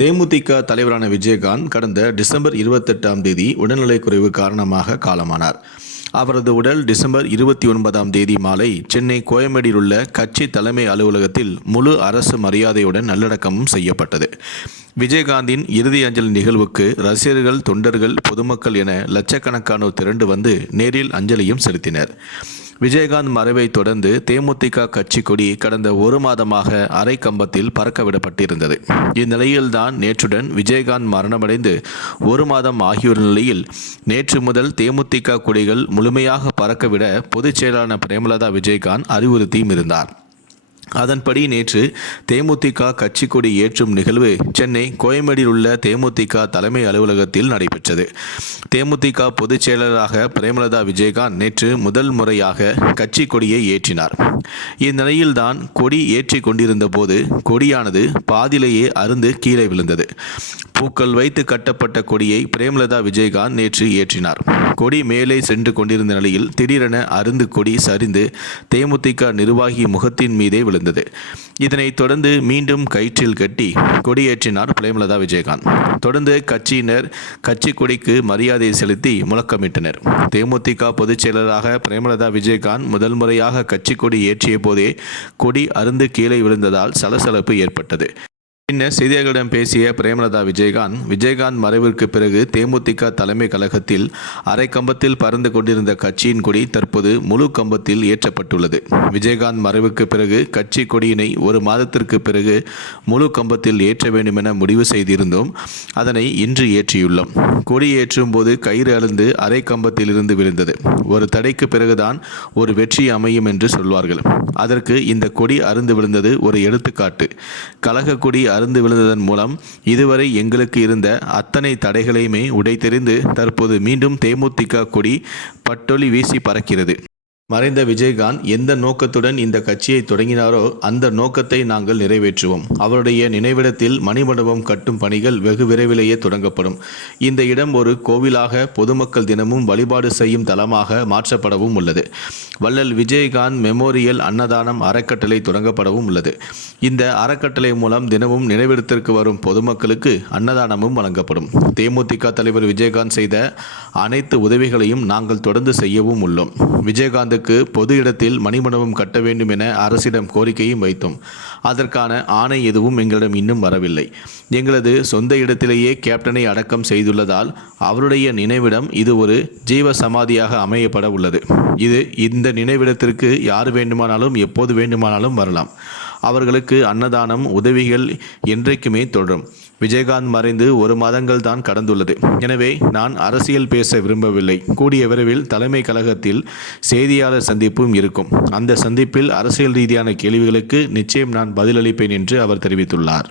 தேமுதிக தலைவரான விஜயகாந்த் கடந்த டிசம்பர் இருபத்தெட்டாம் தேதி உடல்நலைக்குறைவு காரணமாக காலமானார். அவரது உடல் டிசம்பர் இருபத்தி ஒன்பதாம் தேதி மாலை சென்னை கோயம்பேடியில் உள்ள கட்சி தலைமை அலுவலகத்தில் முழு அரசு மரியாதையுடன் நல்லடக்கமும் செய்யப்பட்டது. விஜயகாந்தின் இறுதி அஞ்சலி நிகழ்வுக்கு ரசிகர்கள் தொண்டர்கள் பொதுமக்கள் என லட்சக்கணக்கானோர் திரண்டு வந்து நேரில் அஞ்சலியும் செலுத்தினர். விஜயகாந்த் மறைவை தொடர்ந்து தேமுதிக கட்சி கொடி கடந்த ஒரு மாதமாக அரை கம்பத்தில் பறக்கவிடப்பட்டிருந்தது. இந்நிலையில்தான் நேற்றுடன் விஜயகாந்த் மரணமடைந்து ஒரு மாதம் ஆகியோர் நிலையில் நேற்று முதல் தேமுதிக கொடிகள் முழுமையாக பறக்கவிட பொதுச் செயலாளர் பிரேமலதா விஜயகாந்த் அறிவுறுத்தியும் இருந்தார். அதன்படி நேற்று தேமுதிக கட்சி கொடி ஏற்றும் நிகழ்வு சென்னை கோயம்பேடில் உள்ள தேமுதிக தலைமை அலுவலகத்தில் நடைபெற்றது. தேமுதிக பொதுச் செயலராக பிரேமலதா விஜயகாந்த் நேற்று முதல் முறையாக கட்சி கொடியை ஏற்றினார். இந்நிலையில்தான் கொடி ஏற்றி கொண்டிருந்த போது கொடியானது பாதிலேயே அருந்து கீழே விழுந்தது. பூக்கள் வைத்து கட்டப்பட்ட கொடியை பிரேமலதா விஜயகாந்த் நேற்று ஏற்றினார். கொடி மேலே சென்று கொண்டிருந்த நிலையில் திடீரென அருந்து கொடி சரிந்து தேமுதிக நிர்வாகி முகத்தின் மீதே விழுந்தது. இதனைத் தொடர்ந்து மீண்டும் கயிற்றில் கட்டி கொடியேற்றினார் பிரேமலதா விஜயகாந்த். தொடர்ந்து கட்சியினர் கட்சி கொடிக்கு மரியாதை செலுத்தி முழக்கமிட்டனர். தேமுதிக பொதுச் செயலராக பிரேமலதா விஜயகாந்த் முதல் முறையாக கட்சி கொடி ஏற்றிய போதே கொடி அருந்து கீழே விழுந்ததால் சலசலப்பு ஏற்பட்டது. பின்னர் செய்தியாளர்களிடம் பேசிய பிரேமலதா விஜயகாந்த் விஜயகாந்த் மறைவிற்கு பிறகு தேமுதிக தலைமை கழகத்தில் அரை கம்பத்தில் பறந்து கொண்டிருந்த கட்சியின் கொடி தற்போது முழு கம்பத்தில் ஏற்றப்பட்டுள்ளது. விஜயகாந்த் மறைவுக்கு பிறகு கட்சி கொடியினை ஒரு மாதத்திற்கு பிறகு முழு கம்பத்தில் ஏற்ற வேண்டும் என முடிவு செய்திருந்தோம். அதனை இன்று ஏற்றியுள்ளோம். கொடி ஏற்றும் போது கயிறு அழுந்து அரை கம்பத்தில் இருந்து விழுந்தது. ஒரு தடைக்கு பிறகுதான் ஒரு வெற்றி அமையும் என்று சொல்வார்கள். அதற்கு இந்த கொடி அருந்து விழுந்தது ஒரு எடுத்துக்காட்டு. கழக கொடி அருந்து விழுந்ததன் மூலம் இதுவரை எங்களுக்கு இருந்த அத்தனை தடைகளையுமே உடைத்தெறிந்து தற்போது மீண்டும் தேமுதிக கொடி பட்டொலி வீசி பறக்கிறது. மறைந்த விஜயகாந்த் எந்த நோக்கத்துடன் இந்த கட்சியை தொடங்கினாரோ அந்த நோக்கத்தை நாங்கள் நிறைவேற்றுவோம். அவருடைய நினைவிடத்தில் மணிமண்டபம் கட்டும் பணிகள் வெகு விரைவிலேயே தொடங்கப்படும். இந்த இடம் ஒரு கோவிலாக பொதுமக்கள் தினமும் வழிபாடு செய்யும் தலமாக மாற்றப்படவும் உள்ளது. வள்ளல் விஜயகாந்த் மெமோரியல் அன்னதானம் அறக்கட்டளை தொடங்கப்படவும் உள்ளது. இந்த அறக்கட்டளை மூலம் தினமும் நினைவிடத்திற்கு வரும் பொதுமக்களுக்கு அன்னதானமும் வழங்கப்படும். தேமுதிக தலைவர் விஜயகாந்த் செய்த அனைத்து உதவிகளையும் நாங்கள் தொடர்ந்து செய்யவும் உள்ளோம். விஜயகாந்த் விஜயகாந்துக்கு பொது இடத்தில் மணிமண்டபம் கட்ட வேண்டும் என அரசிடம் கோரிக்கையும் வைத்தோம். அதற்கான ஆணை எதுவும் எங்களிடம் இன்னும் வரவில்லை. எங்களது சொந்த இடத்திலேயே கேப்டனை அடக்கம் செய்துள்ளதால் அவருடைய நினைவிடம் இது ஒரு ஜீவ சமாதியாக அமையப்பட உள்ளது. இது இந்த நினைவிடத்திற்கு யார் வேண்டுமானாலும் எப்போது வேண்டுமானாலும் வரலாம். அவர்களுக்கு அன்னதானம் உதவிகள் என்றைக்குமே தொடரும். விஜயகாந்த் மறைந்து ஒரு மாதங்கள் தான் கடந்துள்ளது. எனவே நான் அரசியல் பேச விரும்பவில்லை. கூடிய விரைவில் தலைமை கழகத்தில் செய்தியாளர் சந்திப்பும் இருக்கும். அந்த சந்திப்பில் அரசியல் ரீதியான கேள்விகளுக்கு நிச்சயம் நான் பதிலளிப்பேன் என்று அவர் தெரிவித்துள்ளார்.